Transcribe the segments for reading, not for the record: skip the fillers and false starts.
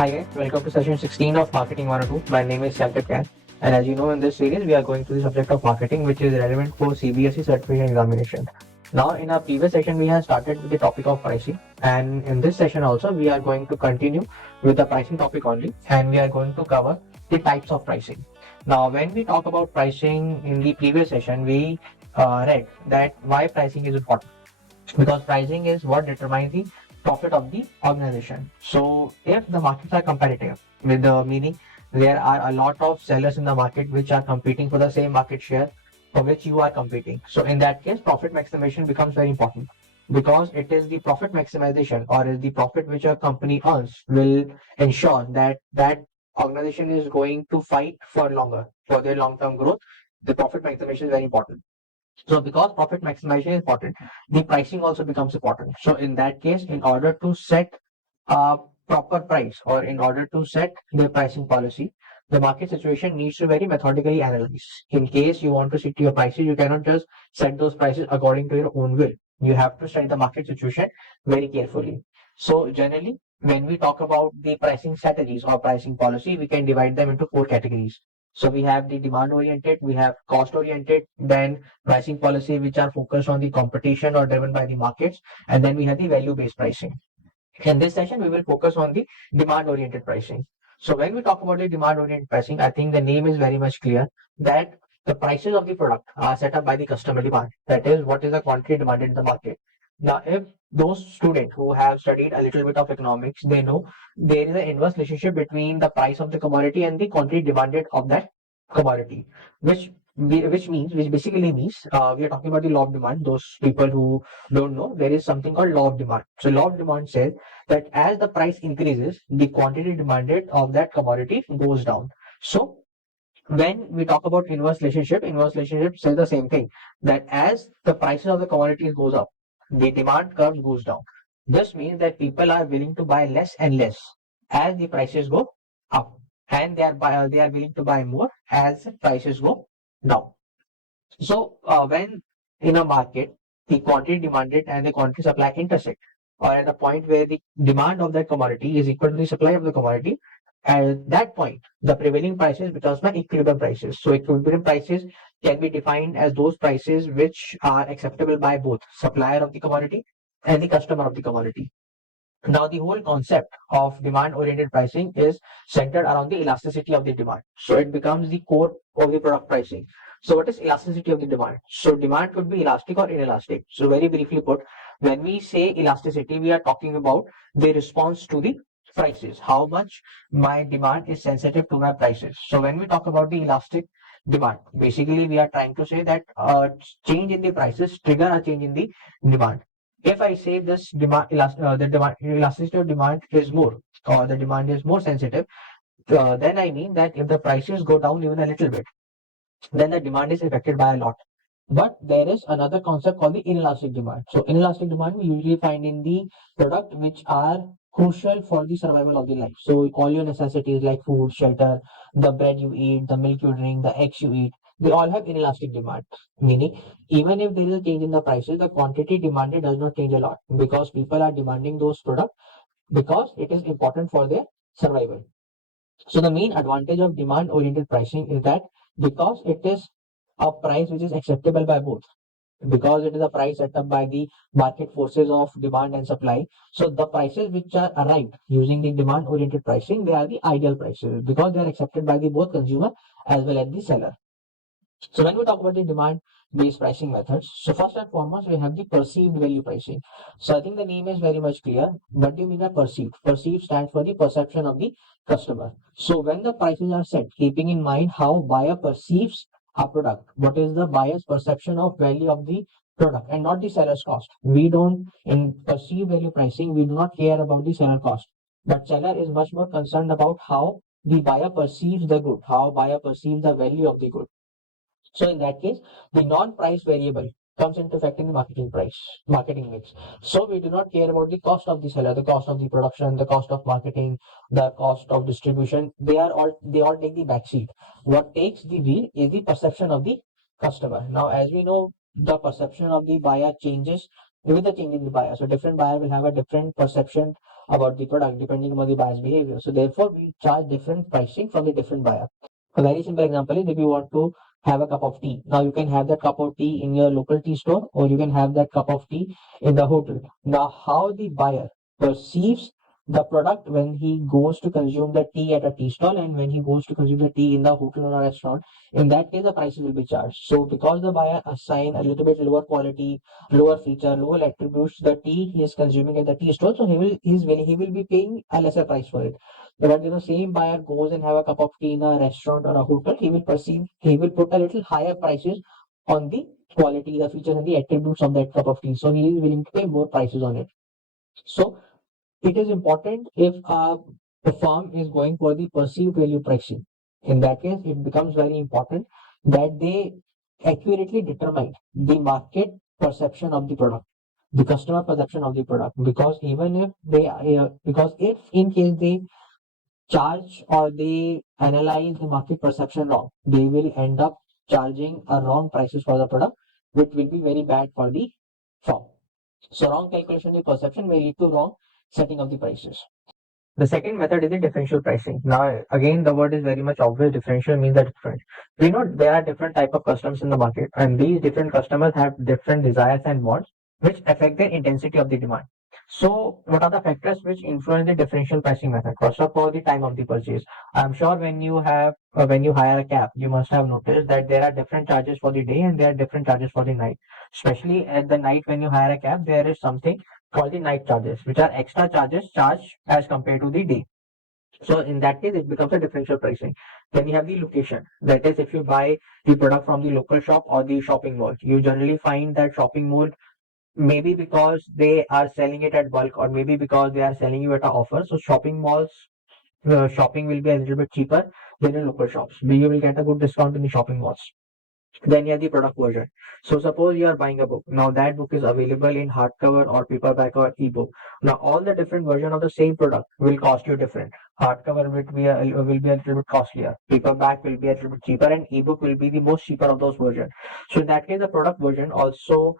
Hi guys, welcome to session 16 of Marketing 102. My name is Shankar, and as you know, in this series we are going through the subject of marketing, which is relevant for CBSE certification examination. Now, in our previous session, we have started with the topic of pricing, and in this session also we are going to continue with the pricing topic only, and we are going to cover the types of pricing. Now, when we talk about pricing in the previous session, we read that why pricing is important, because pricing is what determines the profit of the organization. So if the markets are competitive, with the meaning there are a lot of sellers in the market which are competing for the same market share for which you are competing. So in that case, profit maximization becomes very important, because it is the profit maximization or is the profit which a company earns will ensure that that organization is going to fight for longer for their long-term growth. The profit maximization is very important. So because profit maximization is important, the pricing also becomes important. So in that case, in order to set a proper price or in order to set the pricing policy, the market situation needs to very methodically analyze. In case you want to set your prices, you cannot just set those prices according to your own will. You have to study the market situation very carefully. So generally, when we talk about the pricing strategies or pricing policy, we can divide them into four categories. So we have the demand oriented, we have cost oriented, then pricing policy which are focused on the competition or driven by the markets, and then we have the value based pricing. In this session, we will focus on the demand oriented pricing. So when we talk about the demand oriented pricing, I think the name is very much clear that the prices of the product are set up by the customer demand. That is what is the quantity demanded in the market. Now, if those students who have studied a little bit of economics, they know there is an inverse relationship between the price of the commodity and the quantity demanded of that commodity, which basically means we are talking about the law of demand. Those people who don't know, there is something called law of demand. So law of demand says that as the price increases, the quantity demanded of that commodity goes down. So when we talk about inverse relationship says the same thing, that as the prices of the commodities goes up, the demand curve goes down. This means that people are willing to buy less and less as the prices go up, and they are willing to buy more as the prices go down. So when in a market the quantity demanded and the quantity supply intersect, or at the point where the demand of that commodity is equal to the supply of the commodity, at that point the prevailing prices becomes my equilibrium prices. So equilibrium prices can be defined as those prices which are acceptable by both supplier of the commodity and the customer of the commodity. Now, the whole concept of demand oriented pricing is centered around the elasticity of the demand. So, it becomes the core of the product pricing. So, what is elasticity of the demand? So, demand could be elastic or inelastic. So, very briefly put, when we say elasticity, we are talking about the response to the prices, how much my demand is sensitive to my prices. So, when we talk about the elastic demand, basically, we are trying to say that change in the prices trigger a change in the demand. If I say this the demand elasticity of demand is more, or the demand is more sensitive, then I mean that if the prices go down even a little bit, then the demand is affected by a lot. But there is another concept called the inelastic demand. So inelastic demand we usually find in the product which are crucial for the survival of the life. So all your necessities like food, shelter, the bread you eat, the milk you drink, the eggs you eat, they all have inelastic demand. Meaning, even if there is a change in the prices, the quantity demanded does not change a lot, because people are demanding those products because it is important for their survival. So the main advantage of demand oriented pricing is that because it is a price which is acceptable by both, because it is a price set up by the market forces of demand and supply. So the prices which are arrived using the demand oriented pricing, they are the ideal prices because they are accepted by the both consumer as well as the seller. So when we talk about the demand based pricing methods, so first and foremost, we have the perceived value pricing. So I think the name is very much clear. What do you mean by perceived? Perceived stands for the perception of the customer. So when the prices are set, keeping in mind how buyer perceives a product, what is the buyer's perception of value of the product and not the seller's cost. We don't, in perceived value pricing, we do not care about the seller cost. But seller is much more concerned about how the buyer perceives the good, how buyer perceives the value of the good. So in that case, the non-price variable comes into effect in the marketing mix. So we do not care about the cost of the seller, the cost of the production, the cost of marketing, the cost of distribution. They all take the back seat. What takes the wheel is the perception of the customer. Now, as we know, the perception of the buyer changes with the change in the buyer. So different buyer will have a different perception about the product depending on the buyer's behavior. So therefore, we charge different pricing from the different buyer. A very simple example is if you want to have a cup of tea. Now you can have that cup of tea in your local tea store, or you can have that cup of tea in the hotel. Now, how the buyer perceives the product when he goes to consume the tea at a tea stall and when he goes to consume the tea in the hotel or a restaurant, in that case the prices will be charged. So because the buyer assign a little bit lower quality, lower feature, lower attributes to the tea he is consuming at the tea store, so he will be paying a lesser price for it. But if the same buyer goes and have a cup of tea in a restaurant or a hotel, he will put a little higher prices on the quality, the features, and the attributes of that cup of tea. So he is willing to pay more prices on it. So it is important if a firm is going for the perceived value pricing. In that case, it becomes very important that they accurately determine the market perception of the product, the customer perception of the product. Because even if because if in case they charge or they analyze the market perception wrong, they will end up charging a wrong prices for the product, which will be very bad for the firm. So wrong calculation of the perception may lead to wrong setting of the prices. The second method is the differential pricing. Now, again, the word is very much obvious. Differential means that different. We know there are different type of customers in the market, and these different customers have different desires and wants, which affect the intensity of the demand. So, what are the factors which influence the differential pricing method? First of all, the time of the purchase. I'm sure when you hire a cab, you must have noticed that there are different charges for the day and there are different charges for the night. Especially at the night when you hire a cab, there is something called the night charges, which are extra charges charged as compared to the day. So in that case, it becomes a differential pricing. Then you have the location. That is, if you buy the product from the local shop or the shopping mall, you generally find that shopping mall, maybe because they are selling it at bulk or maybe because they are selling you at an offer. So shopping malls, shopping will be a little bit cheaper than in local shops. You will get a good discount in the shopping malls. Then you have the product version. So suppose you are buying a book. Now that book is available in hardcover or paperback or ebook. Now all the different version of the same product will cost you different. Hardcover will be a little bit costlier. Paperback will be a little bit cheaper, and ebook will be the most cheaper of those versions. So in that case, the product version also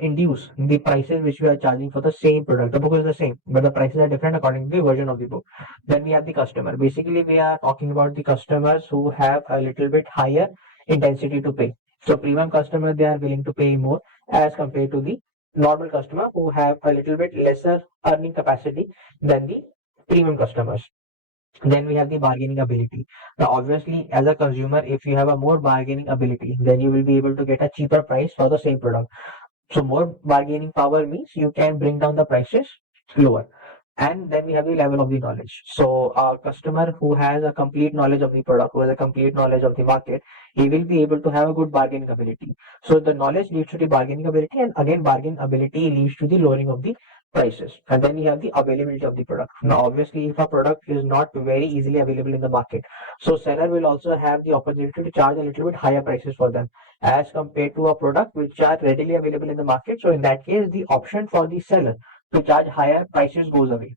induce the prices which we are charging for the same product. The book is the same, but the prices are different according to the version of the book. Then we have the customer. Basically, we are talking about the customers who have a little bit higher intensity to pay. So premium customer, they are willing to pay more as compared to the normal customer who have a little bit lesser earning capacity than the premium customers. Then we have the bargaining ability. Now, obviously, as a consumer, if you have a more bargaining ability, then you will be able to get a cheaper price for the same product. So more bargaining power means you can bring down the prices lower. And then we have the level of the knowledge. So a customer who has a complete knowledge of the product, who has a complete knowledge of the market, he will be able to have a good bargaining ability. So the knowledge leads to the bargaining ability, and again bargaining ability leads to the lowering of the prices. And then we have the availability of the product. Now obviously if a product is not very easily available in the market, so seller will also have the opportunity to charge a little bit higher prices for them as compared to a product which are readily available in the market. So in that case, the option for the seller to charge higher prices goes away.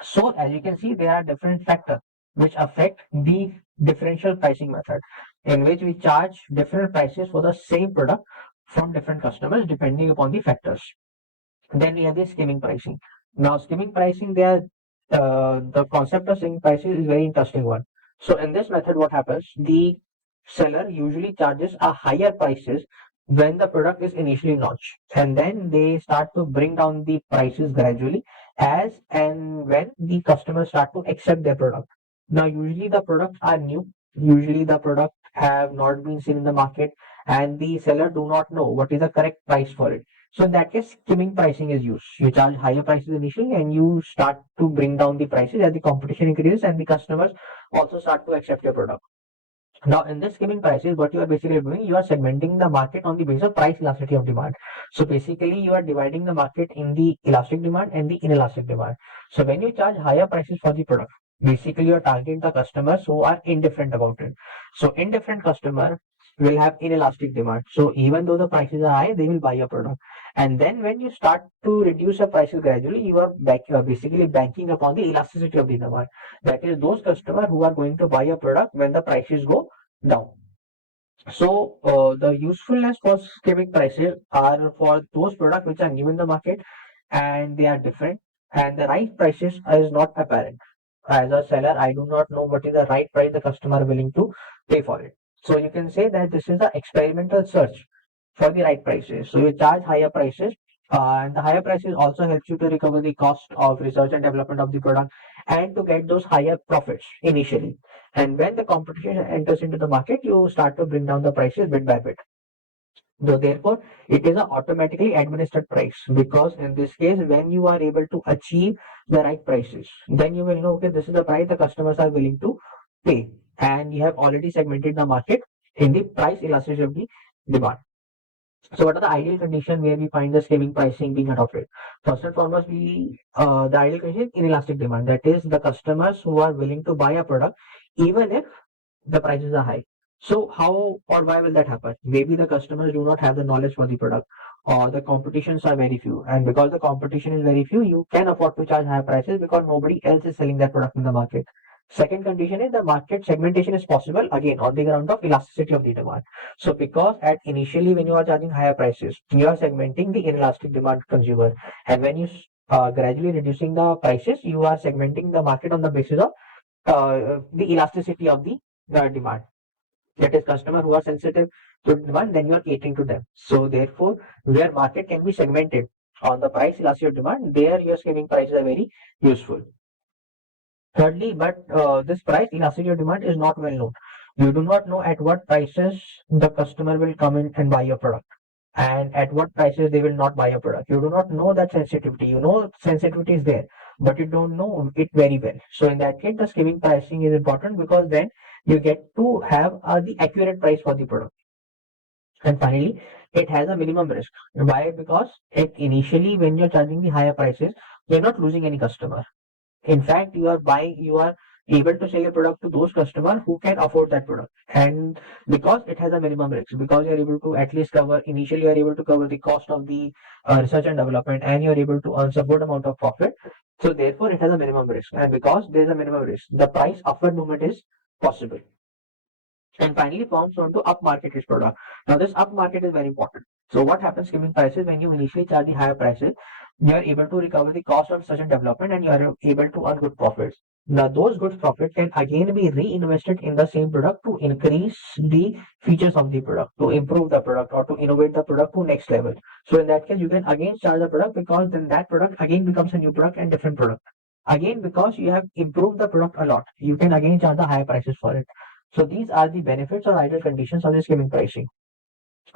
So as you can see, there are different factors which affect the differential pricing method, in which we charge different prices for the same product from different customers depending upon the factors. Then we have the skimming pricing. Now skimming pricing, the concept of skimming pricing is very interesting one. So in this method, what happens? The seller usually charges a higher prices when the product is initially launched, and then they start to bring down the prices gradually as and when the customers start to accept their product. Now usually the products are new, usually the product have not been seen in the market, and the seller do not know what is the correct price for it. So in that case, skimming pricing is used. You charge higher prices initially and you start to bring down the prices as the competition increases and the customers also start to accept your product. Now, in this skimming prices, what you are basically doing, you are segmenting the market on the basis of price elasticity of demand. So basically, you are dividing the market in the elastic demand and the inelastic demand. So when you charge higher prices for the product, basically you are targeting the customers who are indifferent about it. So indifferent customer will have inelastic demand. So even though the prices are high, they will buy your product. And then when you start to reduce the prices gradually, you are basically banking upon the elasticity of the demand. That is those customers who are going to buy a product when the prices go down. So the usefulness for skimming prices are for those products which are new in the market and they are different. and the right prices is not apparent. As a seller, I do not know what is the right price the customer willing to pay for it. So you can say that this is the experimental search for the right prices. So you charge higher prices, and the higher prices also helps you to recover the cost of research and development of the product and to get those higher profits initially. And when the competition enters into the market, you start to bring down the prices bit by bit. So therefore, it is a automatically administered price, because in this case, when you are able to achieve the right prices, then you will know, okay, this is the price the customers are willing to pay, and you have already segmented the market in the price elasticity of the demand. So what are the ideal conditions where we find the skimming pricing being adopted? First and foremost, the ideal condition is inelastic demand. That is, the customers who are willing to buy a product even if the prices are high. So how or why will that happen? Maybe the customers do not have the knowledge for the product, or the competitions are very few. And because the competition is very few, you can afford to charge high prices because nobody else is selling that product in the market. Second condition is the market segmentation is possible again on the ground of elasticity of the demand. So because at initially when you are charging higher prices, you are segmenting the inelastic demand consumer, and when you gradually reducing the prices, you are segmenting the market on the basis of the elasticity of the demand. That is, customer who are sensitive to demand, then you are catering to them. So therefore, where market can be segmented on the price elasticity of demand, there your skimming prices are very useful. Thirdly, but this price elasticity of demand is not well known. You do not know at what prices the customer will come in and buy your product, and at what prices they will not buy your product. You do not know that sensitivity. You know sensitivity is there, but you don't know it very well. So in that case, the skimming pricing is important, because then you get to have the accurate price for the product. And finally, it has a minimum risk. Why? Because initially when you're charging the higher prices, you're not losing any customer. In fact, you are able to sell your product to those customers who can afford that product. And because it has a minimum risk, because you're able to at least cover, initially you're able to cover the cost of the research and development, and you're able to earn a good amount of profit. So therefore it has a minimum risk. And because there's a minimum risk, the price upward movement is possible. And finally, forms on to upmarket risk product. Now, this upmarket is very important. So, what happens skimming prices when you initially charge the higher prices? You are able to recover the cost of research and development, and you are able to earn good profits. Now, those good profits can again be reinvested in the same product to increase the features of the product, to improve the product, or to innovate the product to next level. So, in that case, you can again charge the product, because then that product again becomes a new product and different product. Again, because you have improved the product a lot, you can again charge the higher prices for it. So these are the benefits or ideal conditions of the skimming pricing.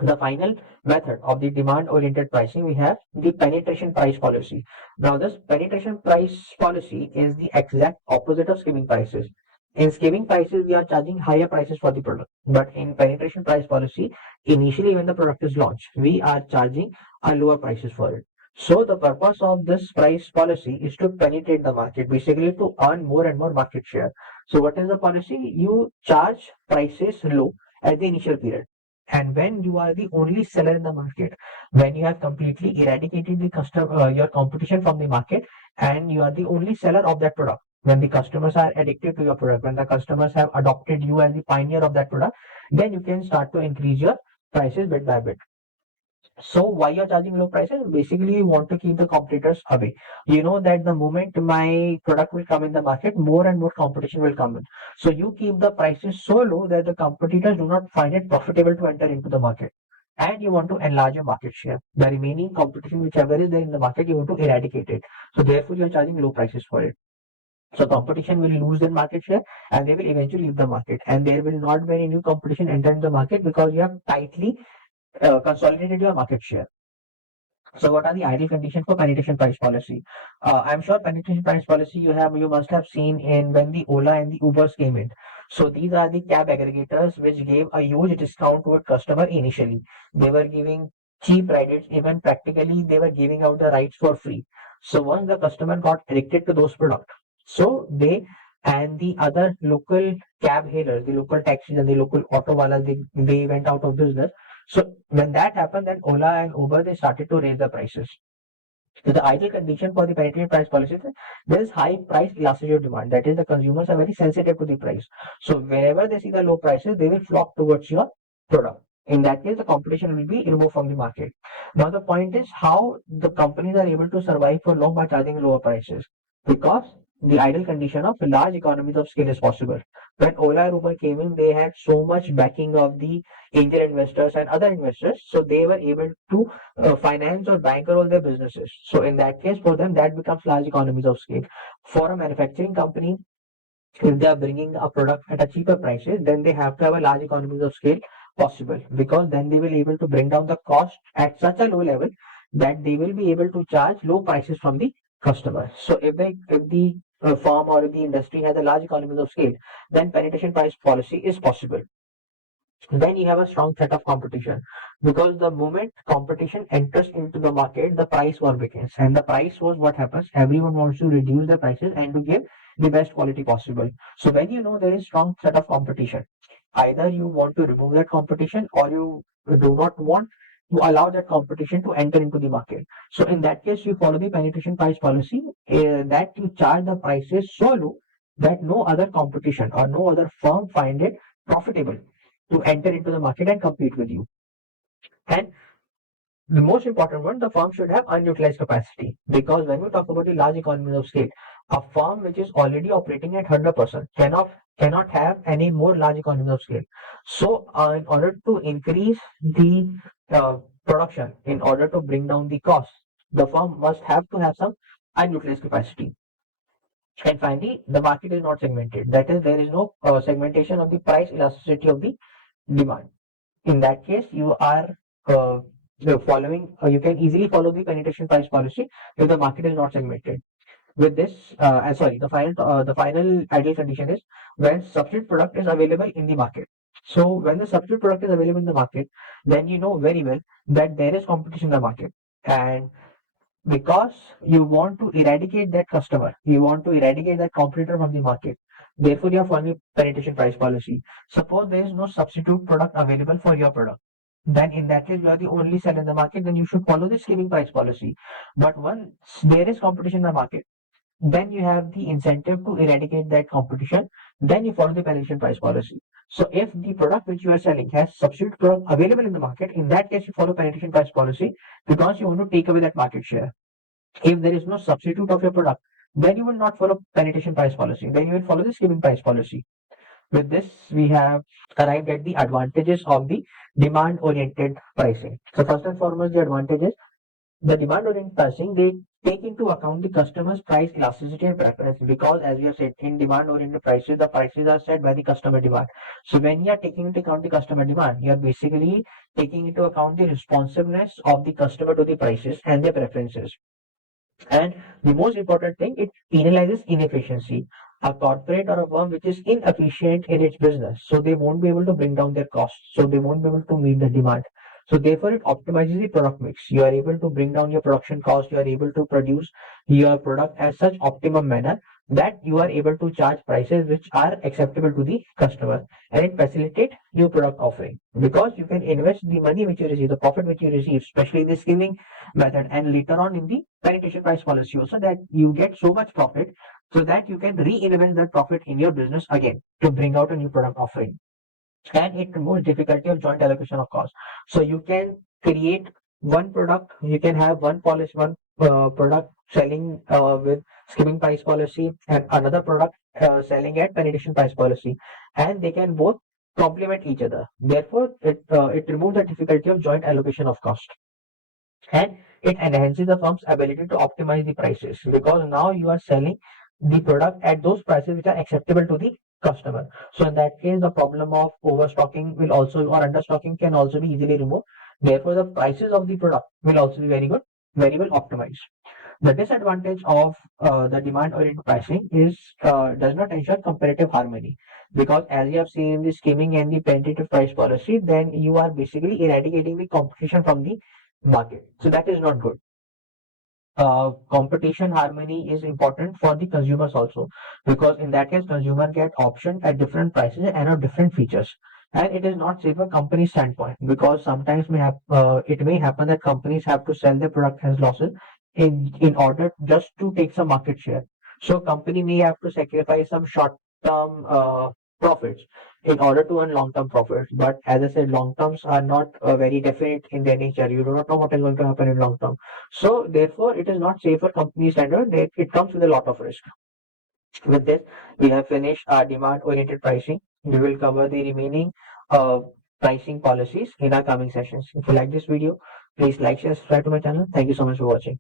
The final method of the demand oriented pricing, we have the penetration price policy. Now, this penetration price policy is the exact opposite of skimming prices. In skimming prices, we are charging higher prices for the product, but in penetration price policy, initially when the product is launched, we are charging a lower prices for it. So the purpose of this price policy is to penetrate the market, basically to earn more and more market share. So what is the policy? You charge prices low at the initial period, and when you are the only seller in the market, when you have completely eradicated the customer, your competition from the market, and you are the only seller of that product, when the customers are addicted to your product, when the customers have adopted you as the pioneer of that product, then you can start to increase your prices bit by bit. So why you're charging low prices? Basically, you want to keep the competitors away. You know that the moment my product will come in the market, more and more competition will come in. So you keep the prices so low that the competitors do not find it profitable to enter into the market. And you want to enlarge your market share. The remaining competition, whichever is there in the market, you want to eradicate it. So therefore, you're charging low prices for it. So competition will lose their market share, and they will eventually leave the market. And there will not be any new competition enter the market, because you have tightly consolidated your market share. So what are the ideal conditions for penetration price policy? I'm sure penetration price policy you must have seen in when the Ola and the Ubers came in. So these are the cab aggregators which gave a huge discount to a customer initially. They were giving cheap rides, even practically they were giving out the rides for free. So once the customer got addicted to those products, so they and the other local cab hailers, the local taxis and the local auto walas, they went out of business. So when that happened, then Ola and Uber, they started to raise the prices. So the ideal condition for the penetrative price policy is that there is high price elasticity of demand. That is, the consumers are very sensitive to the price. So wherever they see the low prices, they will flock towards your product. In that case, the competition will be removed from the market. Now, the point is how the companies are able to survive for long by charging lower prices, because the ideal condition of large economies of scale is possible. When Ola and Uber came in, they had so much backing of the angel investors and other investors, so they were able to finance or bankroll their businesses. So, in that case, for them, that becomes large economies of scale. For a manufacturing company, if they are bringing a product at a cheaper prices, then they have to have a large economies of scale possible, because then they will able to bring down the cost at such a low level that they will be able to charge low prices from the customer. So if the firm or the industry has a large economies of scale, then penetration price policy is possible. Then you have a strong set of competition, because the moment competition enters into the market, the price war begins, and the price was what happens, everyone wants to reduce the prices and to give the best quality possible. So when you know there is strong set of competition, either you want to remove that competition or you do not want to allow that competition to enter into the market. So in that case, you follow the penetration price policy, that you charge the prices so low that no other competition or no other firm find it profitable to enter into the market and compete with you. And the most important one, the firm should have unutilized capacity, because when we talk about the large economies of scale, a firm which is already operating at 100% cannot have any more large economies of scale. So, in order to increase the uh, production, in order to bring down the cost, the firm must have to have some unutilized capacity. And finally, the market is not segmented. That is, there is no segmentation of the price elasticity of the demand. In that case, you are uh, following, you can easily follow the penetration price policy if the market is not segmented. With this, sorry, the final ideal condition is when substitute product is available in the market. So when the substitute product is available in the market, then you know very well that there is competition in the market, and because you want to eradicate that customer, you want to eradicate that competitor from the market. Therefore, you are following penetration price policy. Suppose there is no substitute product available for your product. Then in that case, you are the only seller in the market, then you should follow the skimming price policy. But once there is competition in the market, then you have the incentive to eradicate that competition. Then you follow the penetration price policy. So if the product which you are selling has substitute product available in the market, in that case, you follow penetration price policy, because you want to take away that market share. If there is no substitute of your product, then you will not follow penetration price policy. Then you will follow the skimming price policy. With this, we have arrived at the advantages of the demand oriented pricing. So first and foremost, the advantages, the demand oriented pricing, they take into account the customer's price elasticity and preference, because as we have said, in demand oriented prices, the prices are set by the customer demand. So when you are taking into account the customer demand, you are basically taking into account the responsiveness of the customer to the prices and their preferences. And the most important thing, it penalizes inefficiency. A corporate or a firm which is inefficient in its business, so they won't be able to bring down their costs, so they won't be able to meet the demand. So therefore, it optimizes the product mix. You are able to bring down your production cost. You are able to produce your product as such optimum manner that you are able to charge prices which are acceptable to the customer, and it facilitates new product offering, because you can invest the money which you receive, the profit which you receive, especially the skimming method, and later on in the penetration price policy also, that you get so much profit so that you can reinvest that profit in your business again to bring out a new product offering. And it removes difficulty of joint allocation of cost. So you can create one product, you can have one product selling with skimming price policy, and another product selling at penetration price policy, and they can both complement each other. Therefore, it removes the difficulty of joint allocation of cost, and it enhances the firm's ability to optimize the prices, because now you are selling the product at those prices which are acceptable to the customer. So in that case, the problem of overstocking will also, or understocking can also be easily removed. Therefore, the prices of the product will also be very good, very well optimized. The disadvantage of the demand oriented pricing is does not ensure comparative harmony, because as you have seen in the skimming and the penetrative price policy, then you are basically eradicating the competition from the market. So that is not good. Competition harmony is important for the consumers also, because in that case consumer get option at different prices and of different features, and it is not safe from company standpoint, because sometimes it may happen that companies have to sell their product as losses in order just to take some market share. So company may have to sacrifice some short term profits in order to earn long-term profits. But as I said, long terms are not very definite in their nature. You do not know what is going to happen in long term. So therefore, it is not safe for company standard. It comes with a lot of risk. With this, we have finished our demand-oriented pricing. We will cover the remaining pricing policies in our coming sessions. If you like this video, please like, share, subscribe to my channel. Thank you so much for watching.